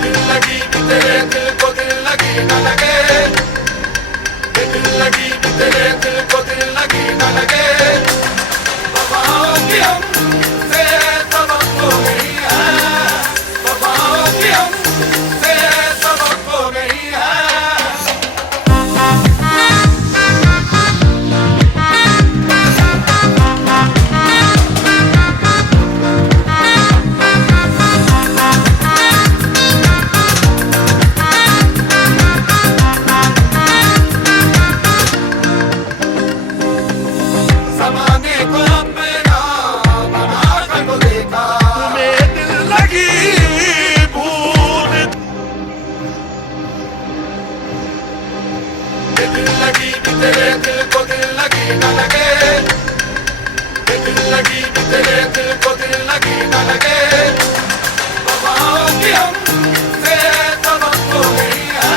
दिल लगी कि तेरे दिल को दिल लगी न लगे, दिल लगी कि तेरे दिल को दिल लगी न लगे। वफाओं की हमसे तवक्को नहीं है, वफाओं की हमसे तवक्को नहीं है। ज़माने को अपना बना कर तो देखा, तुम्हें दिल लगी भूल, दिल लगी कि तेरे दिल को दिल लगी न लगे, दिल लगी कि तेरे दिल को दिल लगी न लगे। वफाओं की हमसे तवक्को नहीं है,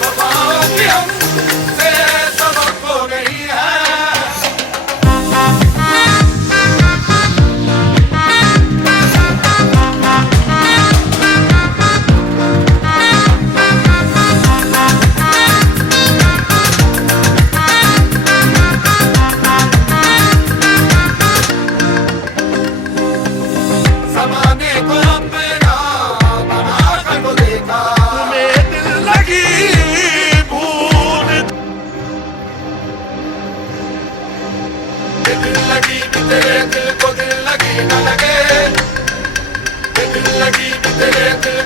वफाओं की हमसे तवक्को नहीं है। ज़माने को अपना बना कर तो देखा, तुम्हें दिल लगी भूल, दिल लगी कि तेरे दिल को दिल लगी न लगे, दिल लगी कि तेरे दिल